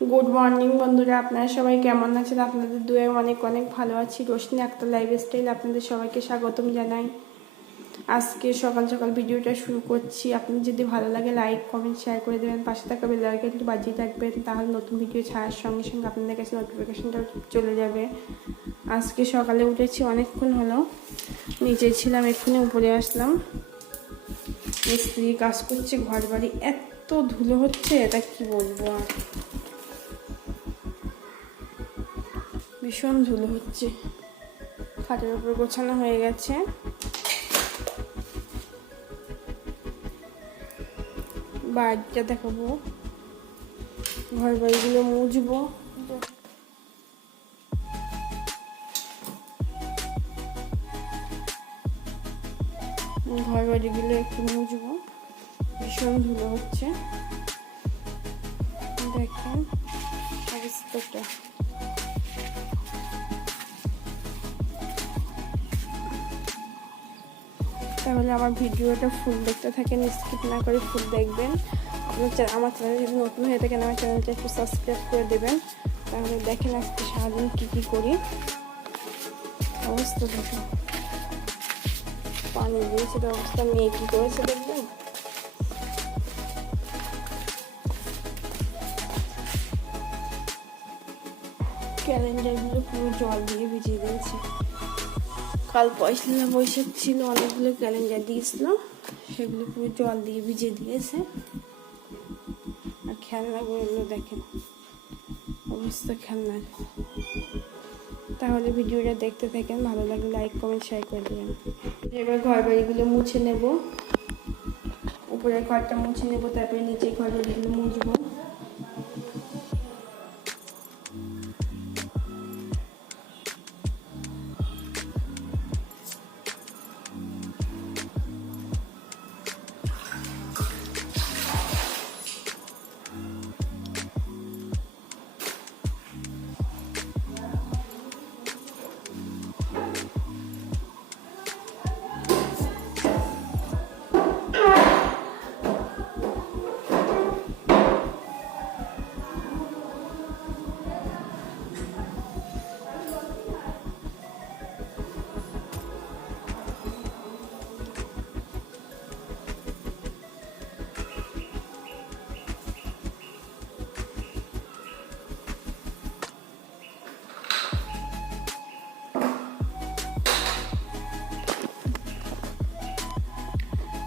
Good morning বন্ধুরা। আপনারা সবাই কেমন আছেন? আপনাদের দুয়ে অনেক অনেক ভালো আছি। রোশনি আক্তার লাইফ স্টাইল আপনাদের সবাইকে স্বাগতম জানাই। আজকে সকাল সকাল ভিডিওটা শুরু করছি। আপনি যদি ভালো লাগে লাইক কমেন্ট শেয়ার করে দেবেন। পাশে থাকা বেল একটু বাজিয়ে থাকবেন। তাহলে নতুন ভিডিও ছাড়ার সঙ্গে সঙ্গে আপনাদের কাছে নোটিফিকেশনটা চলে যাবে। আজকে সকালে উঠেছি, অনেকক্ষণ হলো। নিচে ছিলাম, এক্ষুনি উপরে আসলাম। মিস্ত্রি কাজ করছে ঘর বাড়ি এত ধুলো হচ্ছে, এটা কি বলব আর? ভীষণ ধুলো হচ্ছে। খাটের উপর গোছানো হয়ে গেছে। বাড়িটা দেখাবো। ঘর বাড়িগুলো মুছবো। ঘর বাড়িগুলো একটু মুছবো। ভীষণ ধুলো হচ্ছে। দেখেন, অবস্থাটা। তাহলে আমার ভিডিওটা ফুল দেখতে থাকেন, স্কিপ না করে ফুল দেখবেন। আমার চ্যানেল যদি নতুন হয়ে থাকেন, আমার চ্যানেলটা একটু সাবস্ক্রাইব করে দেবেন। তাহলে দেখেন আজকে সারাদিন কী কী করি। অবস্থা দেখুন। পানি দিয়েছে তো অবস্থা, মেয়ে কী করেছে দেখবেন? ক্যালেন্ডারগুলো পুরো জল দিয়ে ভিজিয়ে দিয়েছে। কাল পয়সা বৈশাখ ছিল, অনেকগুলো ক্যালেন্ডার দিয়েছিল। সেগুলো পুরো জল দিয়ে ভিজে দিয়েছে। আর খেলনাগুলো দেখেন, অবস্থা খেলনার তাহলে ভিডিওটা দেখতে থাকেন, ভালো লাগলে লাইক, কমেন্ট শেয়ার করে দেবেন। এবার ঘর বাড়িগুলো মুছে নেব। উপরের ঘরটা মুছে নেব, তারপরে নিচে ঘর বাড়িগুলো মুছবো।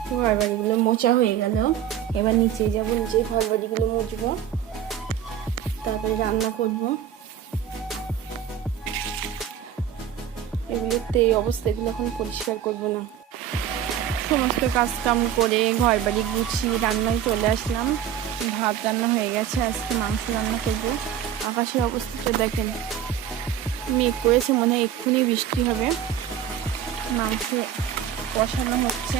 ঘর বাড়িগুলো মোচা হয়ে গেল। এবার নিচে যাব, নিচে ঘর বাড়িগুলো মুছবো। তারপরে রান্না করব। এগুলোতে এই অবস্থা এগুলো এখন পরিষ্কার করব না। সমস্ত কাজ কাম করে ঘর বাড়ি গুছিয়ে রান্নায় চলে আসলাম। ভাত রান্না হয়ে গেছে, আজকে মাংস রান্না করব। আকাশের অবস্থাটা দেখেন। মেঘ করেছে, মনে হয় এক্ষুনি বৃষ্টি হবে। মাংস কষানো হচ্ছে।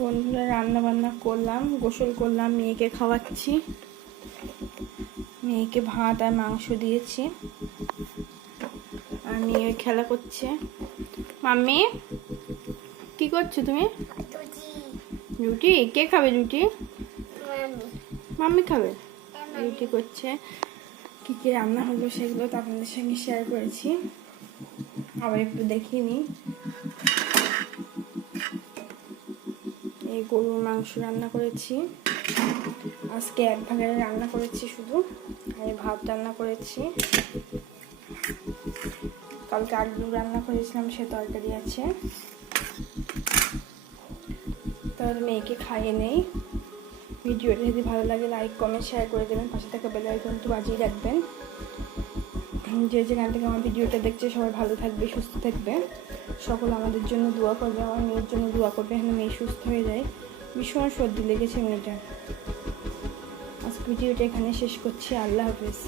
বন্ধুরা রান্না বান্না করলাম গোসল করলাম মেয়েকে খাওয়াচ্ছি। মেয়েকে ভাত আর মাংস দিয়েছি। আর মেয়ে খেলা করছে। মাম্মি কি করছ তুমি? রুটি। কে খাবে রুটি? মাম্মি। খাবে? রুটি করছে। কী কী রান্না হলো সেগুলো তো আপনাদের সঙ্গে শেয়ার করেছি। আবার একটু দেখিয়ে এই গরুর মাংস রান্না করেছি। আজকে এক ভাগের রান্না করেছি শুধু, আর ভাত রান্না করেছি। কালকে আলু রান্না করেছিলাম, সে তরকারি আছে। তাহলে মেয়েকে খাইয়ে নেই। ভিডিওটা যদি ভালো লাগে লাইক কমেন্ট শেয়ার করে দেবেন। পাশে থাকা বেল আইকনটি বাজিয়ে রাখবেন। যে যেখান থেকে আমার ভিডিওটা দেখছে, সবাই ভালো থাকবে, সুস্থ থাকবে। সকল আমাদের জন্য দোয়া করবে, আমার মেয়ের জন্য দোয়া করবে এখানে মেয়ে সুস্থ হয়ে যায়। ভীষণ সর্দি লেগেছে মেয়েটা আজকে ভিডিওটা এখানে শেষ করছি। আল্লাহ হাফিজ।